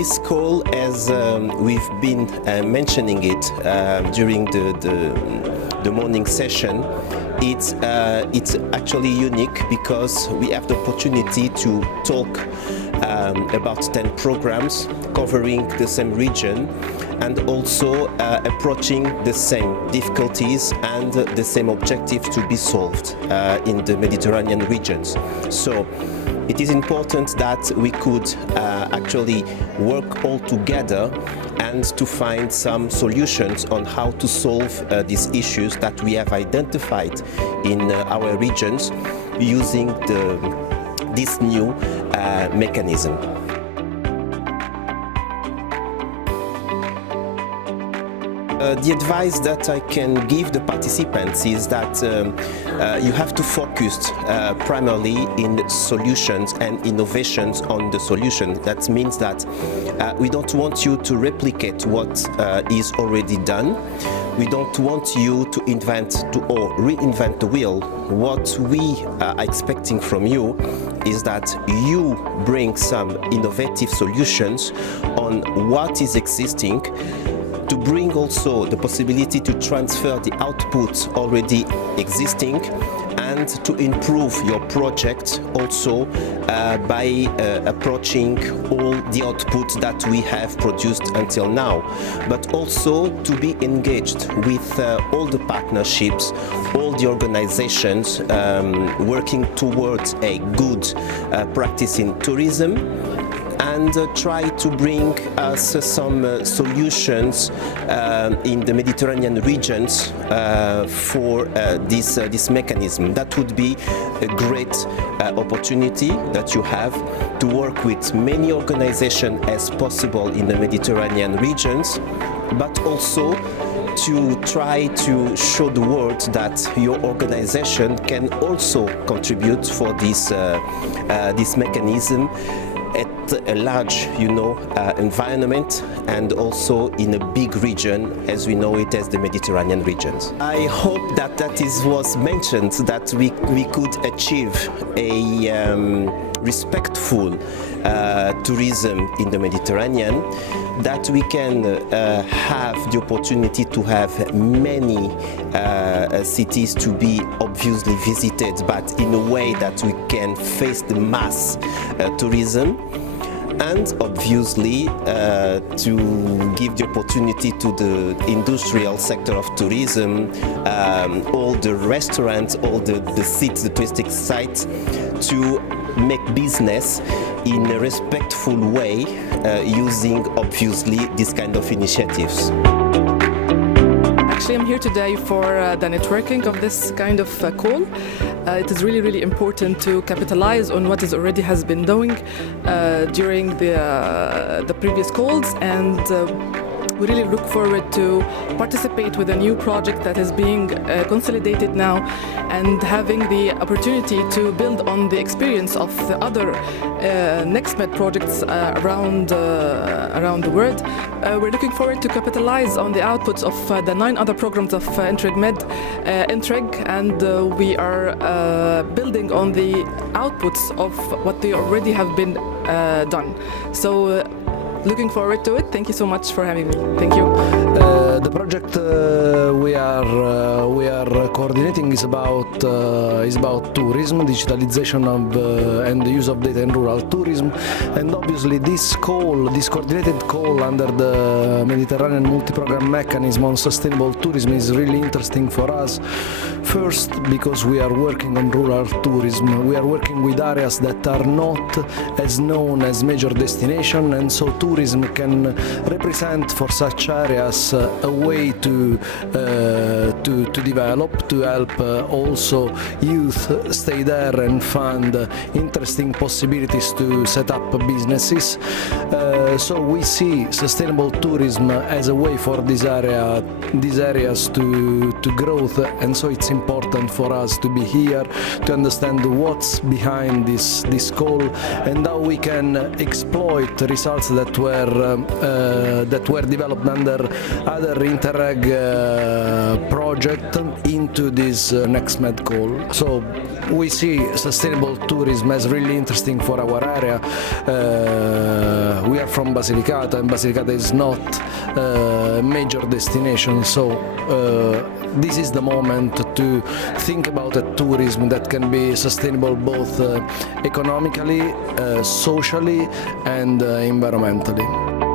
This call, as we've been mentioning it during the morning session, it's actually unique because we have the opportunity to talk about 10 programs covering the same region and also approaching the same difficulties and the same objectives to be solved in the Mediterranean regions. So it is important that we could actually work all together and to find some solutions on how to solve these issues that we have identified in our regions using this new mechanism. The advice that I can give the participants is that you have to focus primarily in solutions and innovations on the solution. That means that we don't want you to replicate what is already done. We don't want you to invent or reinvent the wheel. What we are expecting from you is that you bring some innovative solutions on what is existing, to bring also the possibility to transfer the output already existing and to improve your project also by approaching all the output that we have produced until now, but also to be engaged with all the partnerships, all the organizations working towards a good practice in tourism, and try to bring us some solutions in the Mediterranean regions for this mechanism. That would be a great opportunity that you have to work with many organizations as possible in the Mediterranean regions, but also to try to show the world that your organization can also contribute for this mechanism at a large, environment and also in a big region as we know it as the Mediterranean regions. I hope that was mentioned, that we could achieve a respectful tourism in the Mediterranean, that we can have the opportunity to have many cities to be obviously visited, but in a way that we can face the mass tourism, and obviously to give the opportunity to the industrial sector of tourism, all the restaurants, all the seats, the touristic sites, to make business in a respectful way using obviously this kind of initiatives. Actually, I'm here today for the networking of this kind of call. It is really important to capitalize on what already has been doing during the previous calls, and we really look forward to participate with a new project that is being consolidated now, and having the opportunity to build on the experience of the other NextMed projects around the world. We're looking forward to capitalize on the outputs of the 9 other programs of INTREG-MED, and we are building on the outputs of what they already have been done. So looking forward to it. Thank you so much for having me. Thank you. The project we are coordinating is about tourism, digitalization and the use of data in rural tourism, and obviously this coordinated call under the Mediterranean multi-program mechanism on sustainable tourism is really interesting for us. First, because we are working on rural tourism, we are working with areas that are not as known as major destination, and so tourism can represent for such areas a way to develop, to help also youth stay there and find interesting possibilities to set up businesses. So we see sustainable tourism as a way for these areas to growth, and so it's important for us to be here to understand what's behind this call and how we can exploit results that were developed under other Interreg project into this next Med call. So we see sustainable tourism as really interesting for our area. We are from Basilicata, and Basilicata is not a major destination, so this is the moment to think about a tourism that can be sustainable both economically, socially and environmentally.